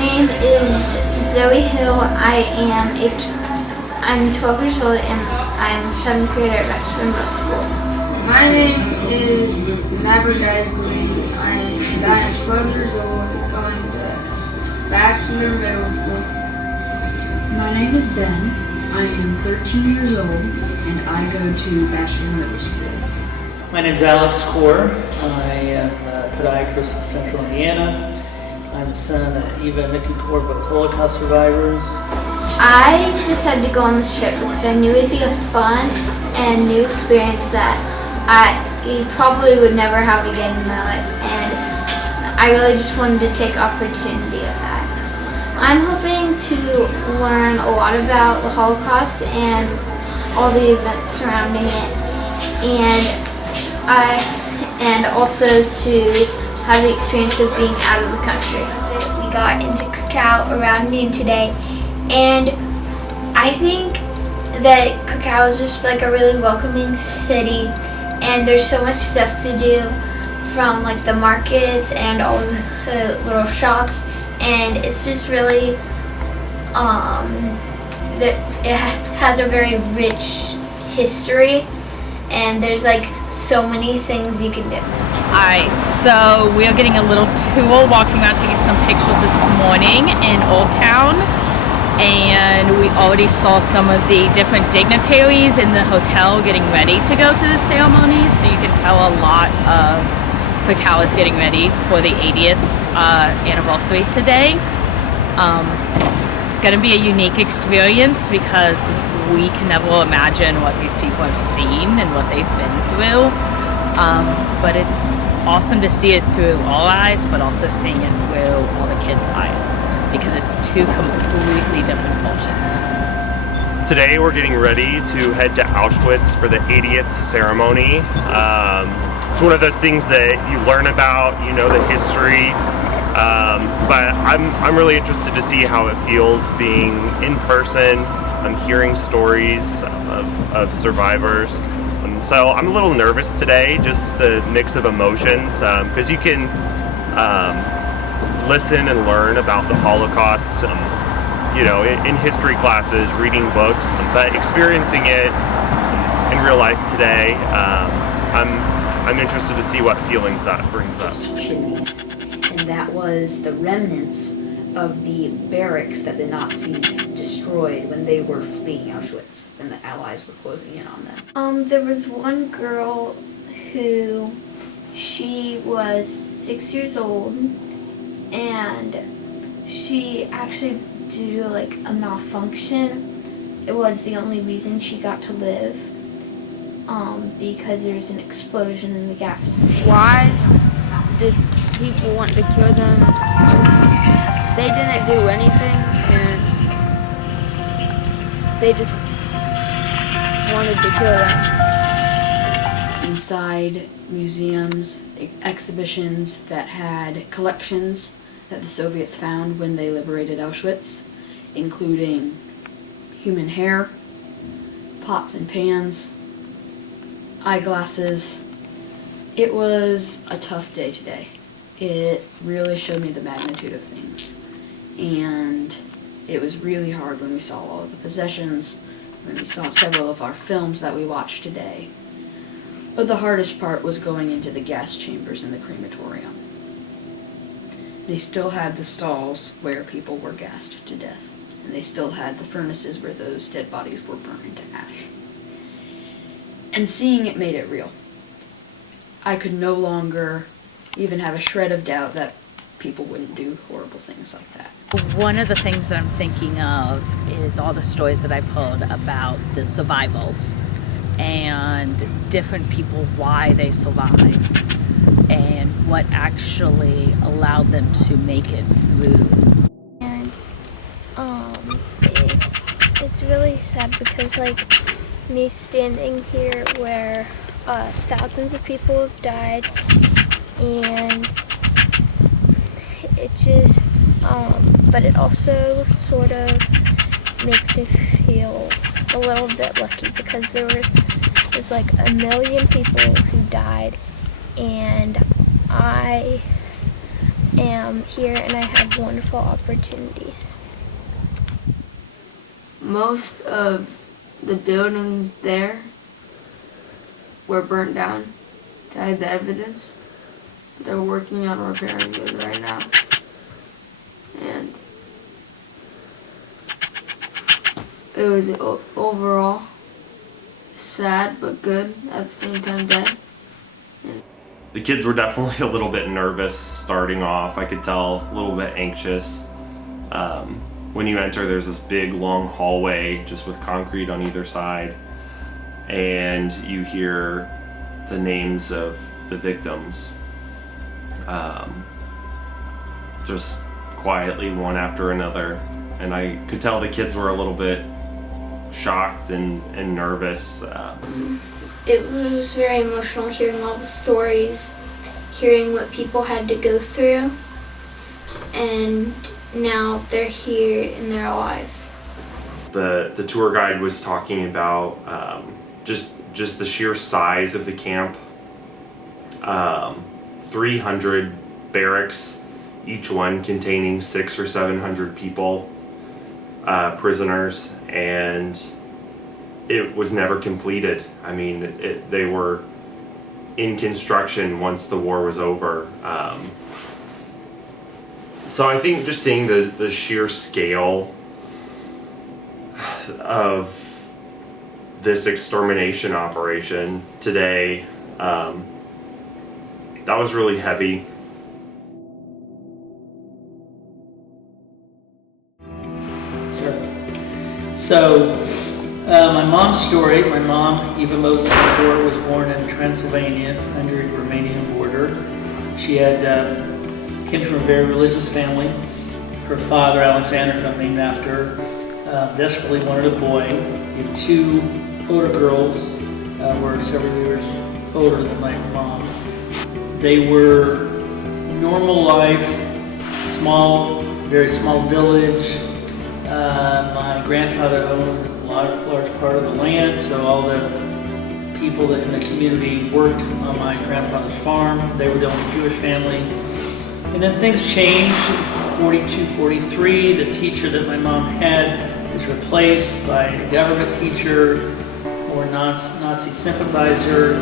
name is Zoe Hill. I'm 12 years old and I'm 7th grader at Baxter Middle School. My name is Maverick Isley, and I am 12 years old, going to Baxter Middle School. My name is Ben. I am 13 years old, and I go to Baxter Middle School. My name is Alex Kaur. I am a podiatrist in Central Indiana. I'm the son of Eva and Nikki Kaur, both Holocaust survivors. I decided to go on this trip because I knew it'd be a fun and new experience that I probably would never have again in my life, and I really just wanted to take opportunity of that. I'm hoping to learn a lot about the Holocaust and all the events surrounding it, and also to have the experience of being out of the country. We got into Cacao around noon today, and I think that Cacao is just like a really welcoming city, and there's so much stuff to do, from like the markets and all the little shops, and it's just really it has a very rich history, and there's like so many things you can do. Alright, so we are getting a little tour, walking around taking some pictures this morning in Old Town, and we already saw some of the different dignitaries in the hotel getting ready to go to the ceremony, so you can tell a lot of Cacao is getting ready for the 80th anniversary today. It's going to be a unique experience because we can never imagine what these people have seen and what they've been through. But it's awesome to see it through our eyes, but also seeing it through all the kids' eyes, because it's two completely different cultures. Today we're getting ready to head to Auschwitz for the 80th ceremony. It's one of those things that you learn about, you know, the history, but I'm really interested to see how it feels being in person. I'm hearing stories of survivors. So I'm a little nervous today, just the mix of emotions, because you can listen and learn about the Holocaust, you know, in history classes, reading books, but experiencing it in real life today, I'm interested to see what feelings that brings up. Chimneys, and that was the remnants of the barracks that the Nazis destroyed when they were fleeing Auschwitz and the Allies were closing in on them. There was one girl who, she was 6 years old, and she actually, due to like a malfunction, it was the only reason she got to live, because there was an explosion in the gas station. Why did people want to kill them? They didn't do anything, and they just wanted to kill them. Inside museums, exhibitions that had collections that the Soviets found when they liberated Auschwitz, including human hair, pots and pans, eyeglasses. It was a tough day today. It really showed me the magnitude of things. And it was really hard when we saw all of the possessions, when we saw several of our films that we watched today. But the hardest part was going into the gas chambers in the crematorium. They still had the stalls where people were gassed to death, and they still had the furnaces where those dead bodies were burned to ash. And seeing it made it real. I could no longer even have a shred of doubt that people wouldn't do horrible things like that. One of the things that I'm thinking of is all the stories that I've heard about the survivals and different people, why they survived and what actually allowed them to make it through. And it's really sad because like me standing here where thousands of people have died, and it just but it also sort of makes me feel a little bit lucky because there was like 1 million people who died, and I am here and I have wonderful opportunities. Most of the buildings there were burnt down to hide the evidence. They're working on repairing those right now. And it was overall sad but good at the same time day. The kids were definitely a little bit nervous starting off. I could tell a little bit anxious. When you enter, there's this big long hallway just with concrete on either side, and you hear the names of the victims just quietly one after another, and I could tell the kids were a little bit shocked and nervous. It was very emotional hearing all the stories, hearing what people had to go through, and now they're here and they're alive. The tour guide was talking about just the sheer size of the camp. 300 barracks, each one containing 600 or 700 people, prisoners, and it was never completed. I mean, they were in construction once the war was over. So I think just seeing the sheer scale of this extermination operation today, that was really heavy. Sure. So, my mom's story, my mom, Eva Moses Gore, was born in Transylvania, under the Romanian border. She came from a very religious family. Her father, Alexander, who I'm named after, desperately wanted a boy. He had two older girls, were several years older than my mom. They were normal life, very small village. My grandfather owned a large part of the land, so all the people that in the community worked on my grandfather's farm. They were the only Jewish family. And then things changed in 42, 43. The teacher that my mom had was replaced by a government teacher or Nazi sympathizer.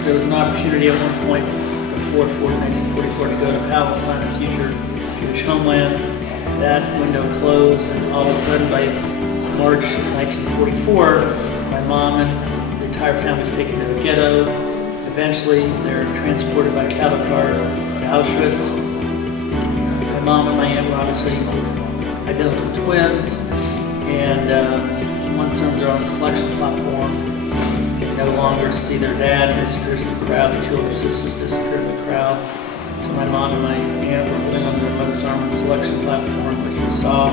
There was an opportunity at one point before 1944 to go to Palestine, a future Jewish homeland. That window closed, and all of a sudden by March 1944, my mom and the entire family was taken to the ghetto. Eventually, they're transported by cattle car to Auschwitz. My mom and my aunt were obviously identical twins, and once they're on a selection platform, they no longer see their dad, disappears in the crowd, the two older sisters disappear in the crowd. So my mom and my aunt were living on their mother's arm on the selection platform, which we saw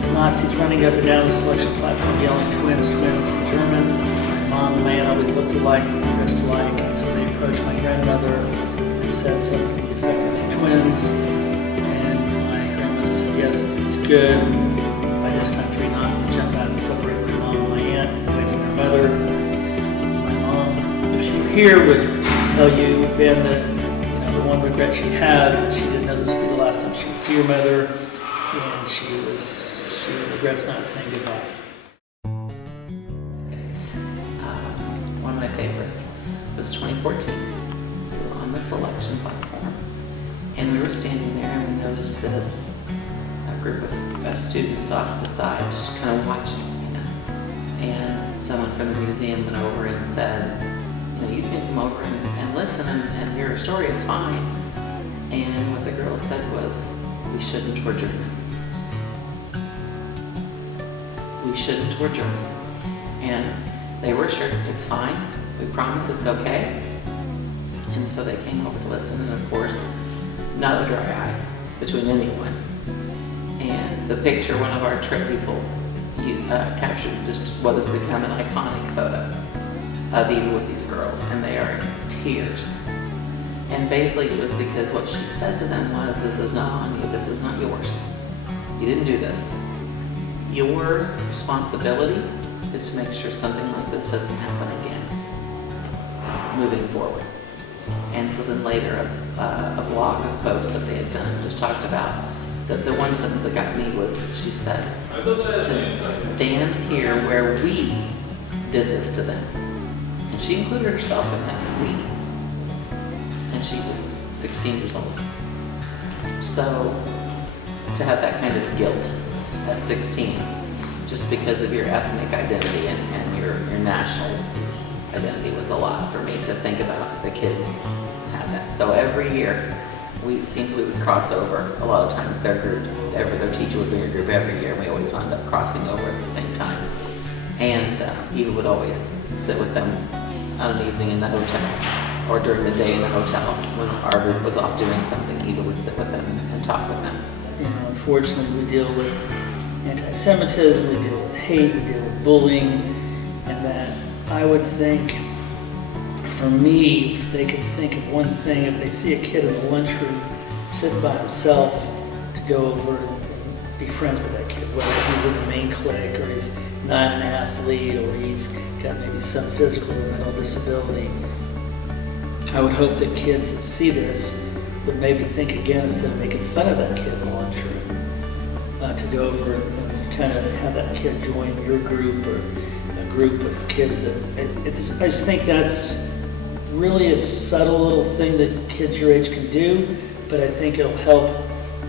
the Nazis running up and down the selection platform, yelling twins, twins in German. My mom and my aunt always looked alike, dressed alike, and so they approached my grandmother and said something to the effect of twins. And my grandmother said, yes, it's good. By this time, 3 Nazis jumped out and separated my mom and my aunt away from their mother. My mom, if she were here, would tell you, Ben, that the one regret she has is that she didn't know this would be the last time she would see her mother, and she regrets not saying goodbye. One of my favorites was 2014. We were on the selection platform, and we were standing there, and we noticed this group of students off to the side, just kind of watching, And someone from the museum went over and said, you can come over and listen and hear a story, it's fine. And what the girl said was, we shouldn't, we're German. We shouldn't, we're German. And they were sure, it's fine, we promise it's okay. And so they came over to listen, and of course, not a dry eye between anyone. And the picture, one of our trip people captured just what has become an iconic photo of Eva with these girls, and they are in tears. And basically it was because what she said to them was, this is not on you, this is not yours. You didn't do this. Your responsibility is to make sure something like this doesn't happen again, moving forward. And so then later, a blog of posts that they had done just talked about, the one sentence that got me was, she said, just stand here where we did this to them. And she included herself in that, we. And she was 16 years old. So to have that kind of guilt at 16, just because of your ethnic identity and your national identity was a lot for me to think about. The kids had that. So every year, it seemed we would cross over. A lot of times their teacher would bring a group every year, and we always wound up crossing over at the same time. And Eva would always sit with them on an evening in the hotel, or during the day in the hotel. When our group was off doing something, Eva would sit with them and talk with them. You know, unfortunately, we deal with anti-Semitism, we deal with hate, we deal with bullying, and that I would think, for me, if they could think of one thing, if they see a kid in the lunchroom sitting by himself, to go over and be friends with that kid, whether he's in the main clique or he's not an athlete or he's got maybe some physical or mental disability. I would hope that kids that see this would maybe think again instead of making fun of that kid in the lunchroom, to go over and kind of have that kid join your group or a group of kids that, I just think that's really a subtle little thing that kids your age can do, but I think it'll help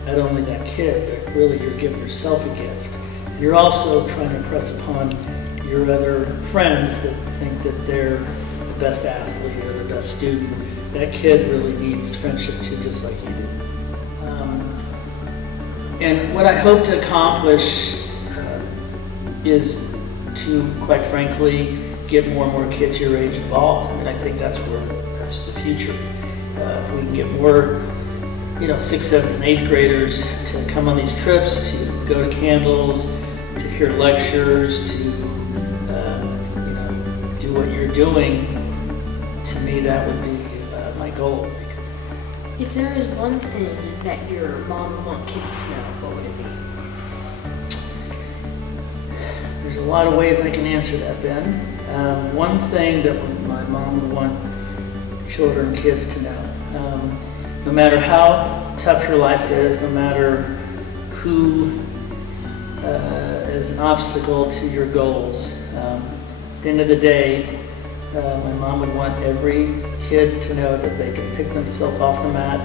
not only that kid, but really you're giving yourself a gift. And you're also trying to impress upon your other friends that think that they're the best athlete or the best student. That kid really needs friendship too, just like you do. And what I hope to accomplish is to, quite frankly, get more and more kids your age involved. I mean, I think that's the future. If we can get more, 6th, 7th, and 8th graders to come on these trips, to go to candles, to hear lectures, to do what you're doing, to me that would be my goal. If there is one thing that your mom would want kids to know, what would it be? There's a lot of ways I can answer that, Ben. One thing that my mom would want children and kids to know, no matter how tough your life is, no matter who is an obstacle to your goals, at the end of the day, my mom would want every kid to know that they can pick themselves off the mat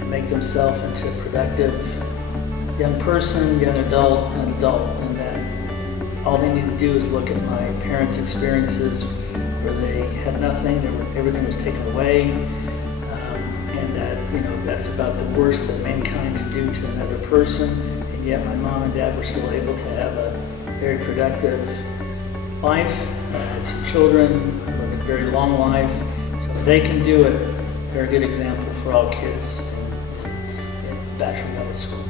and make themselves into a productive young person, young adult, and that all they need to do is look at my parents' experiences where they had nothing, everything was taken away, and that that's about the worst that mankind can do to another person, and yet my mom and dad were still able to have a very productive life, 2 children, a very long life. So if they can do it, they're a good example for all kids in Bachelor Middle School.